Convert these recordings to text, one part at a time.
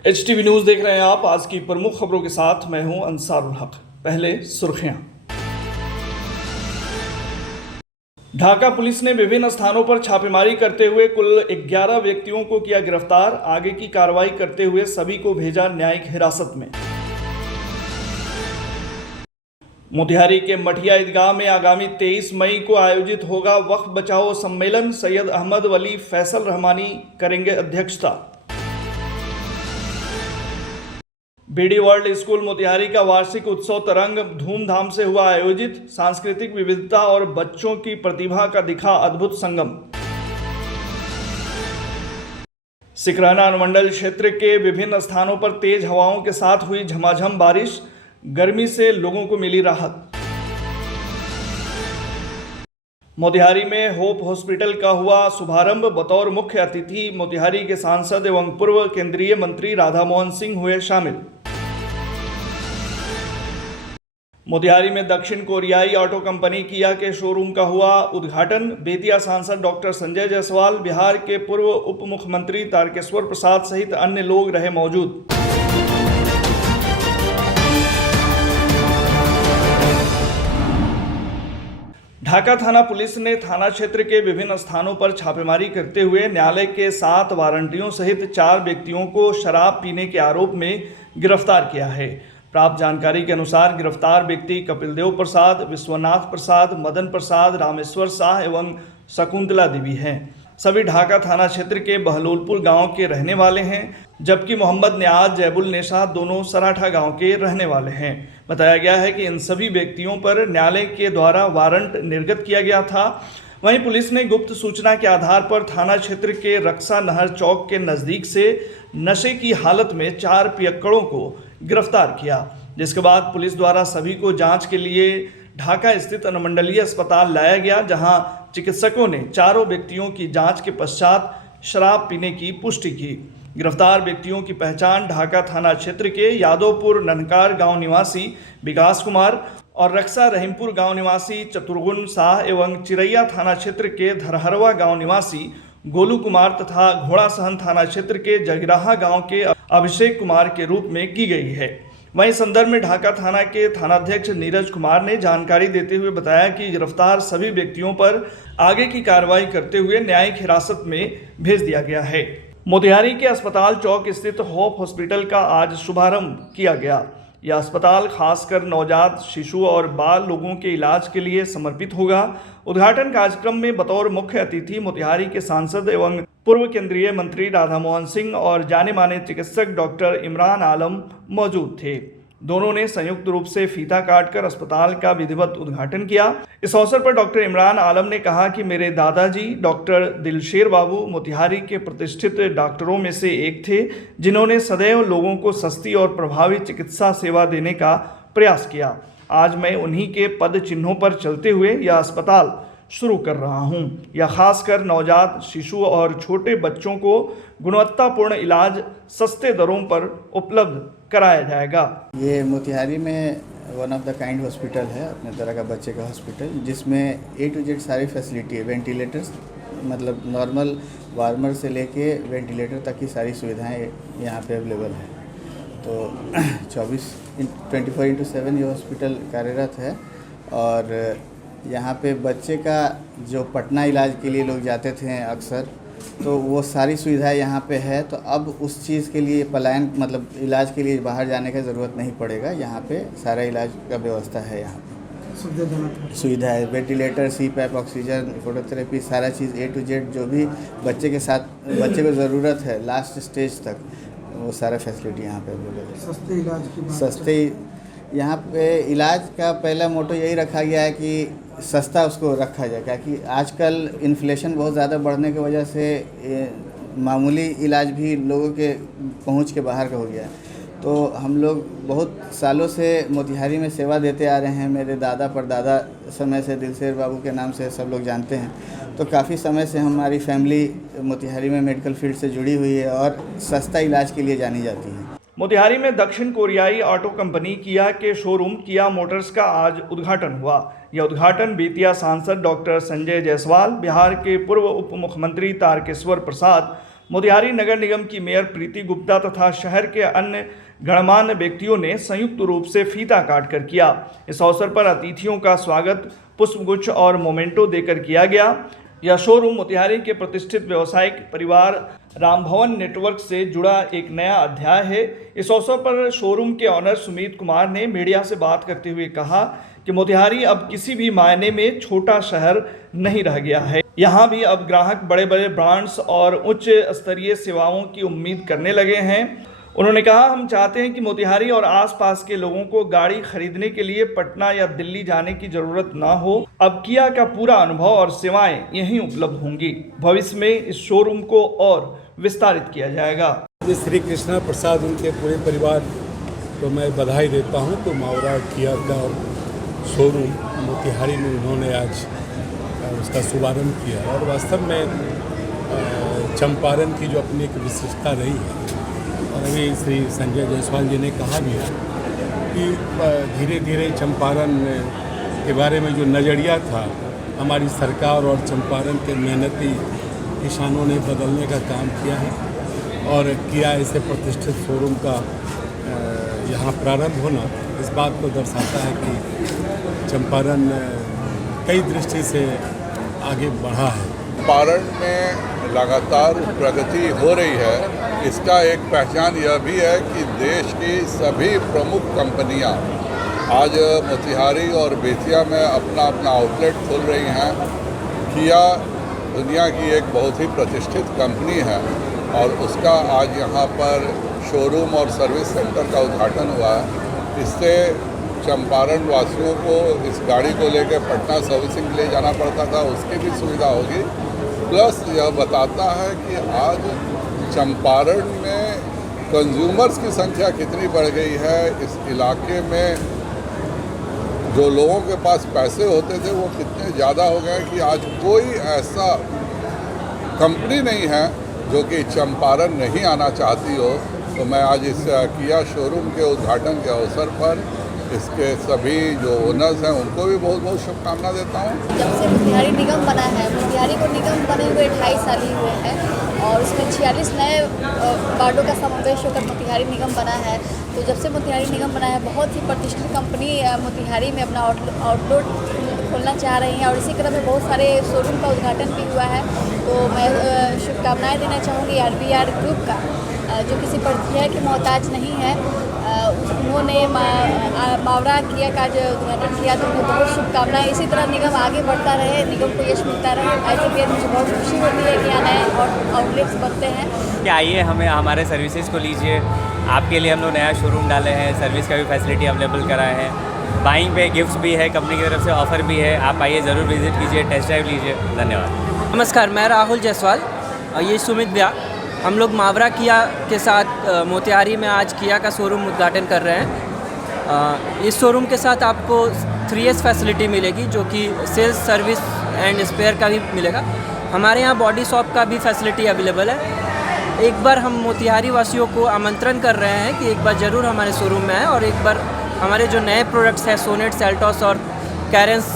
HTV news देख रहे हैं आप। आज की प्रमुख खबरों के साथ मैं हूं अंसारुल हक। पहले सुर्खियां। ढाका पुलिस ने विभिन्न स्थानों पर छापेमारी करते हुए कुल 11 व्यक्तियों को किया गिरफ्तार। आगे की कार्रवाई करते हुए सभी को भेजा न्यायिक हिरासत में। मोतिहारी के मठिया ईदगाह में आगामी 23 मई को आयोजित होगा वक्फ बचाओ सम्मेलन। सैयद अहमद वली फैसल रहमानी करेंगे अध्यक्षता। बीडी वर्ल्ड स्कूल मोतिहारी का वार्षिक उत्सव तरंग धूमधाम से हुआ आयोजित। सांस्कृतिक विविधता और बच्चों की प्रतिभा का दिखा अद्भुत संगम। सिकरहना अनुमंडल क्षेत्र के विभिन्न स्थानों पर तेज हवाओं के साथ हुई झमाझम बारिश। गर्मी से लोगों को मिली राहत। मोतिहारी में होप हॉस्पिटल का हुआ शुभारंभ। बतौर मुख्य अतिथि मोतिहारी के सांसद एवं पूर्व केंद्रीय मंत्री राधा मोहन सिंह हुए शामिल। मोतिहारी में दक्षिण कोरियाई ऑटो कंपनी किया के शोरूम का हुआ उद्घाटन। बेतिया सांसद डॉक्टर संजय जायसवाल, बिहार के पूर्व उप मुख्यमंत्री तारकेश्वर प्रसाद सहित अन्य लोग रहे मौजूद। ढाका थाना पुलिस ने थाना क्षेत्र के विभिन्न स्थानों पर छापेमारी करते हुए न्यायालय के 7 वारंटियों सहित 4 व्यक्तियों को शराब पीने के आरोप में गिरफ्तार किया है। प्राप्त जानकारी के अनुसार गिरफ्तार व्यक्ति कपिलदेव प्रसाद, विश्वनाथ प्रसाद, मदन प्रसाद, रामेश्वर शाह एवं शकुंतला देवी हैं। सभी ढाका थाना क्षेत्र के बहलोलपुर गांव के रहने वाले हैं, जबकि मोहम्मद नियाज, जैबुल नेशा दोनों सराठा गांव के रहने वाले हैं। बताया गया है कि इन सभी व्यक्तियों पर न्यायालय के द्वारा वारंट निर्गत किया गया था। वहीं पुलिस ने गुप्त सूचना के आधार पर थाना क्षेत्र के रक्षा नहर चौक के नज़दीक से नशे की हालत में 4 पियक्कड़ों को गिरफ्तार किया, जिसके बाद पुलिस द्वारा सभी को जांच के लिए ढाका स्थित अनुमंडलीय अस्पताल लाया गया, जहां चिकित्सकों ने चारों व्यक्तियों की जांच के पश्चात शराब पीने की पुष्टि की। गिरफ्तार व्यक्तियों की पहचान ढाका थाना क्षेत्र के यादवपुर ननकार गांव निवासी विकास कुमार और रक्षा रहीमपुर गांव निवासी चतुर्गुण शाह एवं चिरैया थाना क्षेत्र के धरहरवा गांव निवासी गोलू कुमार तथा घोड़ासहन थाना क्षेत्र के जगराहा गांव के अभिषेक कुमार के रूप में की गई है। वहीं संदर्भ में ढाका थाना के थानाध्यक्ष नीरज कुमार ने जानकारी देते हुए बताया कि गिरफ्तार सभी व्यक्तियों पर आगे की कार्रवाई करते हुए न्यायिक हिरासत में भेज दिया गया है। मोतिहारी के अस्पताल चौक स्थित होप हॉस्पिटल का आज शुभारंभ किया गया। यह अस्पताल खासकर नवजात शिशु और बाल लोगों के इलाज के लिए समर्पित होगा। उद्घाटन कार्यक्रम में बतौर मुख्य अतिथि मोतिहारी के सांसद एवं पूर्व केंद्रीय मंत्री राधा मोहन सिंह और जाने माने चिकित्सक डॉक्टर इमरान आलम मौजूद थे। दोनों ने संयुक्त रूप से फीता काटकर अस्पताल का विधिवत उद्घाटन किया। इस अवसर पर डॉक्टर इमरान आलम ने कहा कि मेरे दादाजी डॉक्टर दिलशेर बाबू मोतिहारी के प्रतिष्ठित डॉक्टरों में से एक थे, जिन्होंने सदैव लोगों को सस्ती और प्रभावी चिकित्सा सेवा देने का प्रयास किया। आज मैं उन्हीं के पद चिन्हों पर चलते हुए यह अस्पताल शुरू कर रहा हूं। यह खासकर नवजात शिशु और छोटे बच्चों को गुणवत्तापूर्ण इलाज सस्ते दरों पर उपलब्ध कराया जाएगा। ये मोतिहारी में one of the kind hospital है, अपने तरह का बच्चे का हॉस्पिटल, जिसमें A to Z सारी फैसिलिटी है। वेंटिलेटर्स मतलब नॉर्मल वार्मर से लेके वेंटिलेटर तक की सारी सुविधाएं यहाँ पे अवेलेबल है। तो 24/7 ये हॉस्पिटल कार्यरत है। और यहाँ पे बच्चे का जो पटना इलाज के लिए लोग जाते थे अक्सर, तो वो सारी सुविधाएं यहाँ पे है। तो अब उस चीज़ के लिए पलायन मतलब इलाज के लिए बाहर जाने का ज़रूरत नहीं पड़ेगा। यहाँ पे सारा इलाज का व्यवस्था है। यहाँ पे सुविधा है, वेंटिलेटर, CPAP, ऑक्सीजन, फोटोथेरेपी, सारा चीज़ A to Z जो भी बच्चे के साथ बच्चे को ज़रूरत है लास्ट स्टेज तक, वो सारा फैसिलिटी यहाँ पे अवेलेबल है। सस्ते इलाज की बात, सस्ते यहाँ पे इलाज का पहला मोटो यही रखा गया है कि सस्ता उसको रखा जाए, क्योंकि आजकल इन्फ्लेशन बहुत ज़्यादा बढ़ने की वजह से मामूली इलाज भी लोगों के पहुंच के बाहर का हो गया है। तो हम लोग बहुत सालों से मोतिहारी में सेवा देते आ रहे हैं। मेरे दादा परदादा समय से दिलशेर बाबू के नाम से सब लोग जानते हैं। तो काफ़ी समय से हमारी फैमिली मोतिहारी में मेडिकल फील्ड से जुड़ी हुई है और सस्ता इलाज के लिए जानी जाती है। मोतिहारी में दक्षिण कोरियाई ऑटो कंपनी किया के शोरूम किया मोटर्स का आज उद्घाटन हुआ। यह उद्घाटन बेतिया सांसद डॉक्टर संजय जायसवाल, बिहार के पूर्व उप मुख्यमंत्री तारकेश्वर प्रसाद, मोतिहारी नगर निगम की मेयर प्रीति गुप्ता तथा शहर के अन्य गणमान्य व्यक्तियों ने संयुक्त रूप से फीता काट कर किया। इस अवसर पर अतिथियों का स्वागत पुष्पगुच्छ और मोमेंटो देकर किया गया। यह शोरूम मोतिहारी के प्रतिष्ठित व्यावसायिक परिवार रामभवन नेटवर्क से जुड़ा एक नया अध्याय है। इस अवसर पर शोरूम के ऑनर सुमित कुमार ने मीडिया से बात करते हुए कहा कि मोतिहारी अब किसी भी मायने में छोटा शहर नहीं रह गया है। यहाँ भी अब ग्राहक बड़े बड़े ब्रांड्स और उच्च स्तरीय सेवाओं की उम्मीद करने लगे हैं। उन्होंने कहा, हम चाहते हैं कि मोतिहारी और आसपास के लोगों को गाड़ी खरीदने के लिए पटना या दिल्ली जाने की जरूरत ना हो। अब किया का पूरा अनुभव और सेवाएं यहीं उपलब्ध होंगी। भविष्य में इस शोरूम को और विस्तारित किया जाएगा। श्री कृष्णा प्रसाद उनके पूरे परिवार को मैं बधाई देता हूं। तो मावरा किया का शोरूम मोतिहारी में उन्होंने आज उसका शुभारंभ किया और वास्तव में चंपारण की जो अपनी एक विशेषता रही है और अभी श्री संजय जायसवाल जी ने कहा भी है कि धीरे धीरे चंपारण के बारे में जो नज़रिया था हमारी सरकार और चंपारण के मेहनती किसानों ने बदलने का काम किया है और किया ऐसे प्रतिष्ठित शोरूम का यहाँ प्रारंभ होना इस बात को दर्शाता है कि चंपारण कई दृष्टि से आगे बढ़ा है। चंपारण में लगातार प्रगति हो रही है। इसका एक पहचान यह भी है कि देश की सभी प्रमुख कंपनियां आज मोतिहारी और बेतिया में अपना अपना आउटलेट खोल रही हैं। किया दुनिया की एक बहुत ही प्रतिष्ठित कंपनी है और उसका आज यहाँ पर शोरूम और सर्विस सेंटर का उद्घाटन हुआ है। इससे चंपारण वासियों को इस गाड़ी को लेकर पटना सर्विसिंग के लिए जाना पड़ता था, उसकी भी सुविधा होगी। प्लस यह बताता है कि आज चंपारण में कंज्यूमर्स की संख्या कितनी बढ़ गई है। इस इलाके में जो लोगों के पास पैसे होते थे वो कितने ज़्यादा हो गए कि आज कोई ऐसा कंपनी नहीं है जो कि चंपारण नहीं आना चाहती हो। तो मैं आज इस किया शोरूम के उद्घाटन के अवसर पर इसके सभी जो ओनर्स हैं उनको भी बहुत बहुत शुभकामना देता हूँ। जब से मोतिहारी निगम बना है, मोतिहारी को निगम बने हुए 28 साल ही हुए हैं और उसमें 46 नए वार्डों का समावेश होकर मोतिहारी निगम बना है। तो जब से मोतिहारी निगम बना है बहुत ही प्रतिष्ठित कंपनी मोतिहारी में अपना आउटलेट खोलना चाह रही हैं और इसी क्रम में बहुत सारे शोरूम का उद्घाटन भी हुआ है। तो मैं शुभकामनाएँ देना चाहूँगी RBR ग्रुप का, जो किसी प्रतिभा की मोहताज नहीं है। उन्होंने मावरा किया का जो उद्घाटन किया तो उन्हें बहुत शुभकामनाएं। इसी तरह निगम आगे बढ़ता रहे, निगम को यश मिलता रहे। ऐसे भी मुझे बहुत खुशी होती है कि यहाँ नए आउटलेट्स बनते हैं। क्या आइए हमें हमारे सर्विसेज को लीजिए। आपके लिए हम लोग नया शोरूम डाले हैं, सर्विस का भी फैसिलिटी अवेलेबल कराए हैं। बाइंग पे गिफ्ट्स भी है, कंपनी की तरफ से ऑफर भी है। आप आइए ज़रूर विजिट कीजिए, टेस्ट ड्राइव लीजिए। धन्यवाद। नमस्कार, मैं राहुल जायसवाल और ये सुमित व्या। हम लोग मावरा किया के साथ मोतिहारी में आज किया का शोरूम उद्घाटन कर रहे हैं। इस शोरूम के साथ आपको 3S फैसिलिटी मिलेगी जो कि सेल्स, सर्विस एंड स्पेयर का भी मिलेगा। हमारे यहाँ बॉडी शॉप का भी फैसिलिटी अवेलेबल है। एक बार हम मोतिहारी वासियों को आमंत्रण कर रहे हैं कि एक बार ज़रूर हमारे शोरूम में आएँ और एक बार हमारे जो नए प्रोडक्ट्स हैं सोनेट, सेल्टॉस और कैरेंस,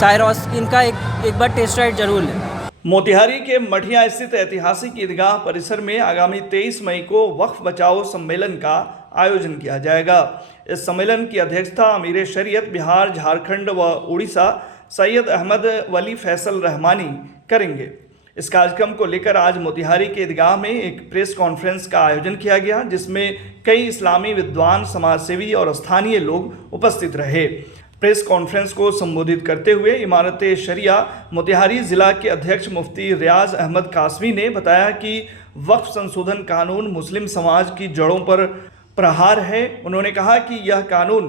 साइरोस, इनका एक बार टेस्ट राइड जरूर लें। मोतिहारी के मठिया स्थित ऐतिहासिक ईदगाह परिसर में आगामी 23 मई को वक्फ बचाओ सम्मेलन का आयोजन किया जाएगा। इस सम्मेलन की अध्यक्षता अमीर शरीयत बिहार, झारखंड व उड़ीसा सैयद अहमद वली फैसल रहमानी करेंगे। इस कार्यक्रम को लेकर आज मोतिहारी के ईदगाह में एक प्रेस कॉन्फ्रेंस का आयोजन किया गया, जिसमें कई इस्लामी विद्वान, समाजसेवी और स्थानीय लोग उपस्थित रहे। प्रेस कॉन्फ्रेंस को संबोधित करते हुए इमारत शरिया मोतिहारी ज़िला के अध्यक्ष मुफ्ती रियाज अहमद कासमी ने बताया कि वक्फ संशोधन कानून मुस्लिम समाज की जड़ों पर प्रहार है। उन्होंने कहा कि यह कानून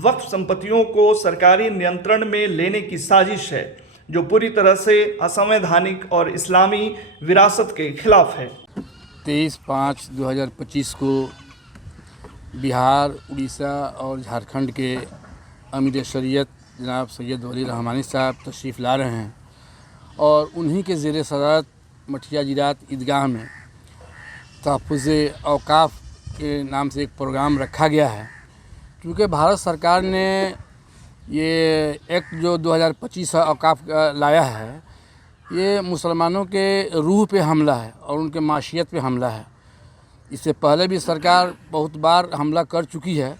वक्फ संपत्तियों को सरकारी नियंत्रण में लेने की साजिश है, जो पूरी तरह से असंवैधानिक और इस्लामी विरासत के खिलाफ है। 23/5/2025 को बिहार, उड़ीसा और झारखंड के अमीर शरीयत जनाब सैयद वली रहमानी साहब तशरीफ़ ला रहे हैं और उन्हीं के ज़ेर सदारत मठिया जिरात ईदगाह में तहफ़्फ़ुज़ औक़ाफ़ के नाम से एक प्रोग्राम रखा गया है। क्योंकि भारत सरकार ने ये एक्ट जो 2025 औक़ाफ़ का लाया है, ये मुसलमानों के रूह पे हमला है और उनके माशियत पे हमला है। इससे पहले भी सरकार बहुत बार हमला कर चुकी है,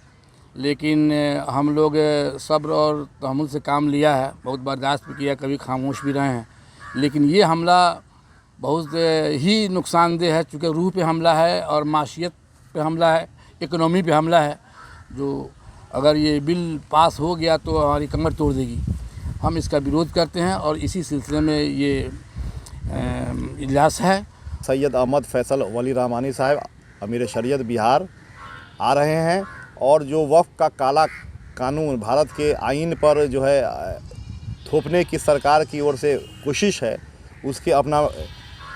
लेकिन हम लोग सब्र और तहम्मुल से काम लिया है, बहुत बर्दाश्त भी किया, कभी खामोश भी रहे हैं। लेकिन ये हमला बहुत ही नुकसानदेह है, चूँकि रूह पे हमला है और माशियत पे हमला है, इकोनॉमी पे हमला है, जो अगर ये बिल पास हो गया तो हमारी कमर तोड़ देगी। हम इसका विरोध करते हैं और इसी सिलसिले में ये इजलास है। सैयद अहमद फैसल वली रहमानी साहब अमीर शरीयत बिहार आ रहे हैं और जो वक्फ का काला कानून भारत के आईन पर जो है थोपने की सरकार की ओर से कोशिश है, उसके अपना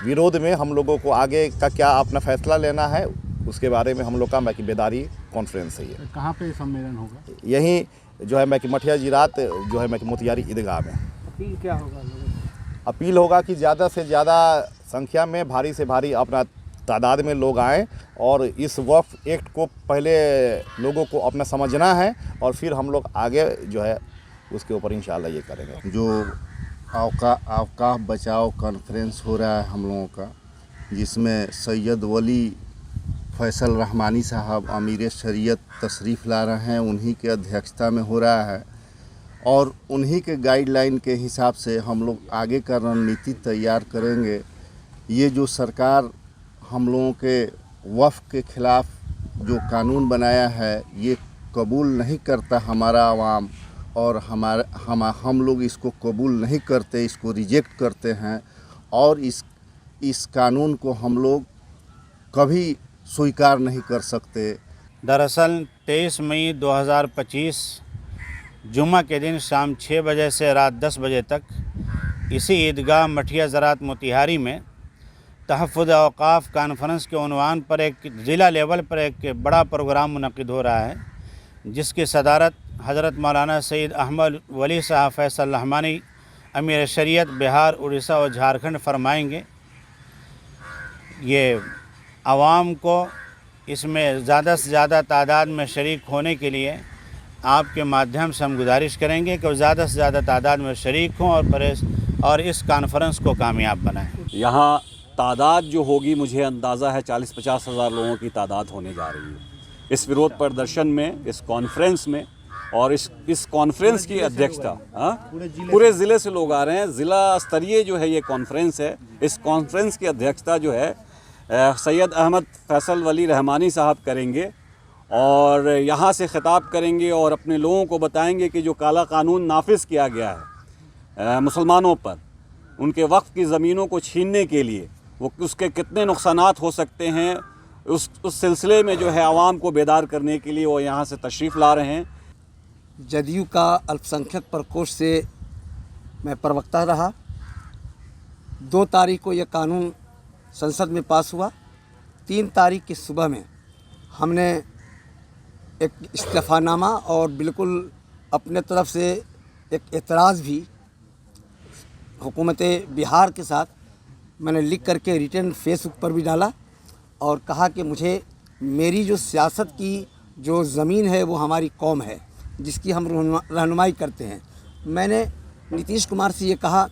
विरोध में हम लोगों को आगे का क्या अपना फैसला लेना है, उसके बारे में हम लोग का मैकी बेदारी कॉन्फ्रेंस है। ये कहाँ पे सम्मेलन होगा? यहीं जो है मैकी मठिया जिरात जो है मैकी मोतिहारी ईदगाह में। अपील क्या होगा? अपील होगा कि ज़्यादा से ज़्यादा संख्या में, भारी से भारी अपना तादाद में लोग आएँ और इस वक्फ एक्ट को पहले लोगों को अपना समझना है और फिर हम लोग आगे जो है उसके ऊपर इंशाल्लाह ये करेंगे। जो औकाफ बचाओ कॉन्फ्रेंस हो रहा है हम लोगों का, जिसमें सैयद वली फैसल रहमानी साहब अमीर शरीयत तशरीफ़ ला रहे हैं, उन्हीं के अध्यक्षता में हो रहा है और उन्हीं के गाइडलाइन के हिसाब से हम लोग आगे का रणनीति तैयार करेंगे। ये जो सरकार हम लोगों के वक्फ के ख़िलाफ़ जो कानून बनाया है, ये कबूल नहीं करता हमारा आवाम और हम लोग इसको कबूल नहीं करते, इसको रिजेक्ट करते हैं और इस कानून को हम लोग कभी स्वीकार नहीं कर सकते। दरअसल 23 मई 2025 जुम्मा के दिन शाम 6 बजे से रात 10 बजे तक इसी ईदगाह मठिया ज़रात मोतिहारी में तहफ़्फ़ुज़ औक़ाफ़ कॉन्फ्रेंस के उन्वान पर एक ज़िला लेवल पर एक बड़ा प्रोग्राम मुनक़िद हो रहा है, जिसकी सदारत हज़रत मौलाना सैयद अहमद वली साहब फैसल रहमानी अमीर शरीयत बिहार, उड़ीसा और झारखंड फरमाएंगे। ये आवाम को इसमें ज़्यादा से ज़्यादा तादाद में शरीक होने के लिए आपके माध्यम से हम गुजारिश करेंगे कि ज़्यादा से ज़्यादा तादाद में शरीक हों और इस कॉन्फ्रेंस को कामयाब बनाएं। यहाँ तादाद जो होगी, मुझे अंदाज़ा है 40-50 हज़ार लोगों की तादाद होने जा रही है इस विरोध प्रदर्शन में, इस कॉन्फ्रेंस में। और इस कॉन्फ्रेंस की अध्यक्षता पूरे ज़िले से लोग आ रहे हैं। ज़िला स्तरीय जो है ये कॉन्फ्रेंस है। इस कॉन्फ्रेंस की अध्यक्षता जो है सैयद अहमद फैसल वली रहमानी साहब करेंगे और यहाँ से ख़िताब करेंगे और अपने लोगों को बताएंगे कि जो काला कानून नाफिज किया गया है मुसलमानों पर, उनके वक्फ की ज़मीनों को छीनने के लिए, वो उसके कितने नुकसानात हो सकते हैं, उस सिलसिले में जो है आवाम को बेदार करने के लिए वो यहाँ से तशरीफ़ ला रहे हैं। जदयू का अल्पसंख्यक प्रकोष्ठ से मैं प्रवक्ता रहा। 2 तारीख को यह कानून संसद में पास हुआ। 3 तारीख की सुबह में हमने एक इस्तीफ़ानामा और बिल्कुल अपने तरफ से एक एतराज़ भी हुकूमत बिहार के साथ मैंने लिख करके रिटर्न फेसबुक पर भी डाला और कहा कि मुझे मेरी जो सियासत की जो ज़मीन है वो हमारी कौम है, जिसकी हम रहनुमाई करते हैं। मैंने नीतीश कुमार से ये कहा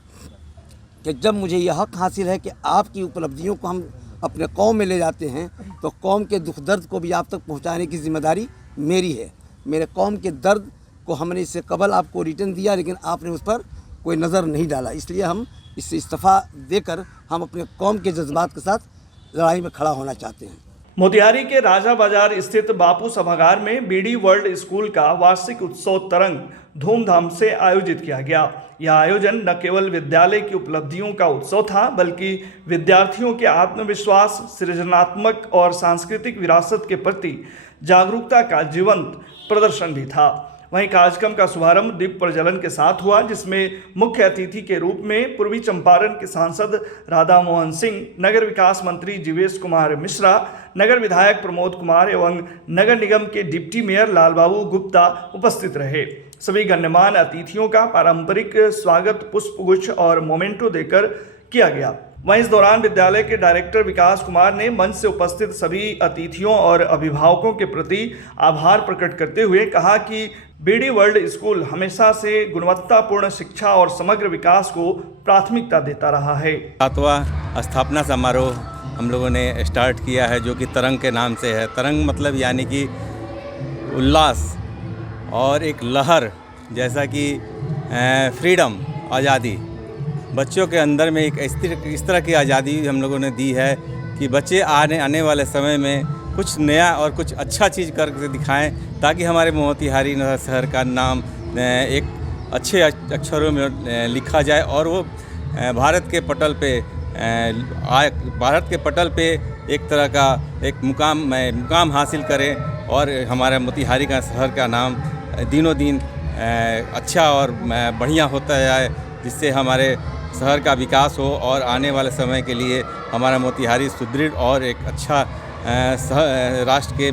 कि जब मुझे यह हक़ हासिल है कि आपकी उपलब्धियों को हम अपने कौम में ले जाते हैं, तो कौम के दुख दर्द को भी आप तक पहुंचाने की ज़िम्मेदारी मेरी है। मेरे कौम के दर्द को हमने इससे कबल आपको रिटर्न दिया, लेकिन आपने उस पर कोई नज़र नहीं डाला। इसलिए हम इससे इस्तीफ़ा देकर हम अपने कौम के जज्बात के साथ लड़ाई में खड़ा होना चाहते हैं। मोतिहारी के राजा बाजार स्थित बापू सभागार में बीडी वर्ल्ड स्कूल का वार्षिक उत्सव तरंग धूमधाम से आयोजित किया गया। यह आयोजन न केवल विद्यालय की उपलब्धियों का उत्सव था, बल्कि विद्यार्थियों के आत्मविश्वास, सृजनात्मक और सांस्कृतिक विरासत के प्रति जागरूकता का जीवंत प्रदर्शन भी था। वहीं कार्यक्रम का शुभारंभ दीप प्रज्वलन के साथ हुआ, जिसमें मुख्य अतिथि के रूप में पूर्वी चंपारण के सांसद राधा मोहन सिंह, नगर विकास मंत्री जीवेश कुमार मिश्रा, नगर विधायक प्रमोद कुमार एवं नगर निगम के डिप्टी मेयर लालबाबू गुप्ता उपस्थित रहे। सभी गण्यमान्य अतिथियों का पारंपरिक स्वागत पुष्पगुच्छ और मोमेंटो देकर किया गया। वहीं इस दौरान विद्यालय के डायरेक्टर विकास कुमार ने मंच से उपस्थित सभी अतिथियों और अभिभावकों के प्रति आभार प्रकट करते हुए कहा कि बीडी वर्ल्ड स्कूल हमेशा से गुणवत्तापूर्ण शिक्षा और समग्र विकास को प्राथमिकता देता रहा है। 7वां स्थापना समारोह हम लोगों ने स्टार्ट किया है, जो कि तरंग के नाम से है। तरंग मतलब यानी कि उल्लास और एक लहर, जैसा कि फ्रीडम, आज़ादी। बच्चों के अंदर में एक इस तरह की आज़ादी हम लोगों ने दी है कि बच्चे आने वाले समय में कुछ नया और कुछ अच्छा चीज़ करके दिखाएं, ताकि हमारे मोतिहारी शहर का नाम एक अच्छे अक्षरों में लिखा जाए और वो भारत के पटल पे एक तरह का एक मुकाम हासिल करें और हमारे मोतिहारी का शहर का नाम दिनों दिन अच्छा और बढ़िया होता जाए, जिससे हमारे शहर का विकास हो और आने वाले समय के लिए हमारा मोतिहारी सुदृढ़ और एक अच्छा राष्ट्र के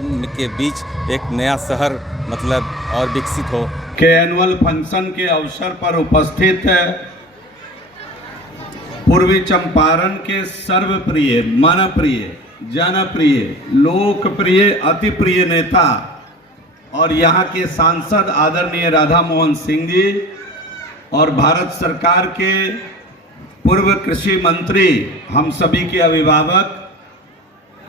बीच एक नया शहर मतलब और विकसित हो। के एनुअल फंक्शन के अवसर पर उपस्थित पूर्वी चंपारण के सर्वप्रिय, मनप्रिय, जनप्रिय, लोकप्रिय, अति प्रिय नेता और यहाँ के सांसद आदरणीय राधा मोहन सिंह जी और भारत सरकार के पूर्व कृषि मंत्री, हम सभी के अभिभावक,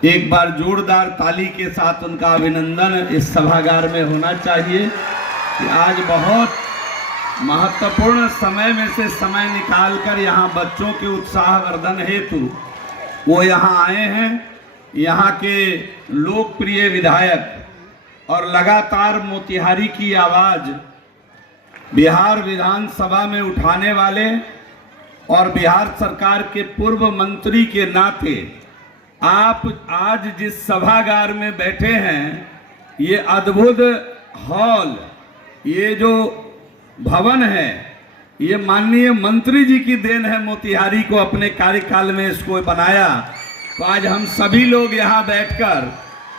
एक बार जोरदार ताली के साथ उनका अभिनंदन इस सभागार में होना चाहिए कि आज बहुत महत्वपूर्ण समय में से समय निकालकर यहाँ बच्चों के उत्साहवर्धन हेतु वो यहाँ आए हैं। यहाँ के लोकप्रिय विधायक और लगातार मोतिहारी की आवाज़ बिहार विधानसभा में उठाने वाले और बिहार सरकार के पूर्व मंत्री के नाते आप आज जिस सभागार में बैठे हैं, ये अद्भुत हॉल, ये जो भवन है, ये माननीय मंत्री जी की देन है। मोतिहारी को अपने कार्यकाल में इसको बनाया, तो आज हम सभी लोग यहाँ बैठकर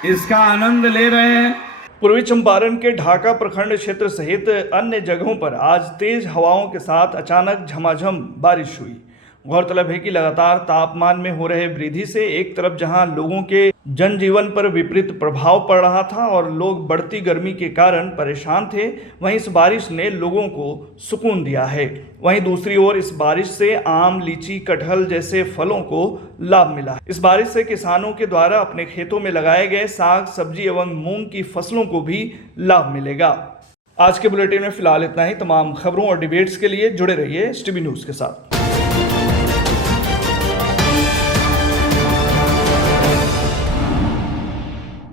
इसका आनंद ले रहे हैं। पूर्वी चंपारण के ढाका प्रखंड क्षेत्र सहित अन्य जगहों पर आज तेज हवाओं के साथ अचानक झमाझम बारिश हुई। गौरतलब है कि लगातार तापमान में हो रहे वृद्धि से एक तरफ जहां लोगों के जनजीवन पर विपरीत प्रभाव पड़ रहा था और लोग बढ़ती गर्मी के कारण परेशान थे, वहीं इस बारिश ने लोगों को सुकून दिया है। वहीं दूसरी ओर इस बारिश से आम, लीची, कटहल जैसे फलों को लाभ मिला है। इस बारिश से किसानों के द्वारा अपने खेतों में लगाए गए साग, सब्जी एवं मूंग की फसलों को भी लाभ मिलेगा। आज के बुलेटिन में फिलहाल इतना ही। तमाम खबरों और डिबेट्स के लिए जुड़े रहिए STB न्यूज़ के साथ।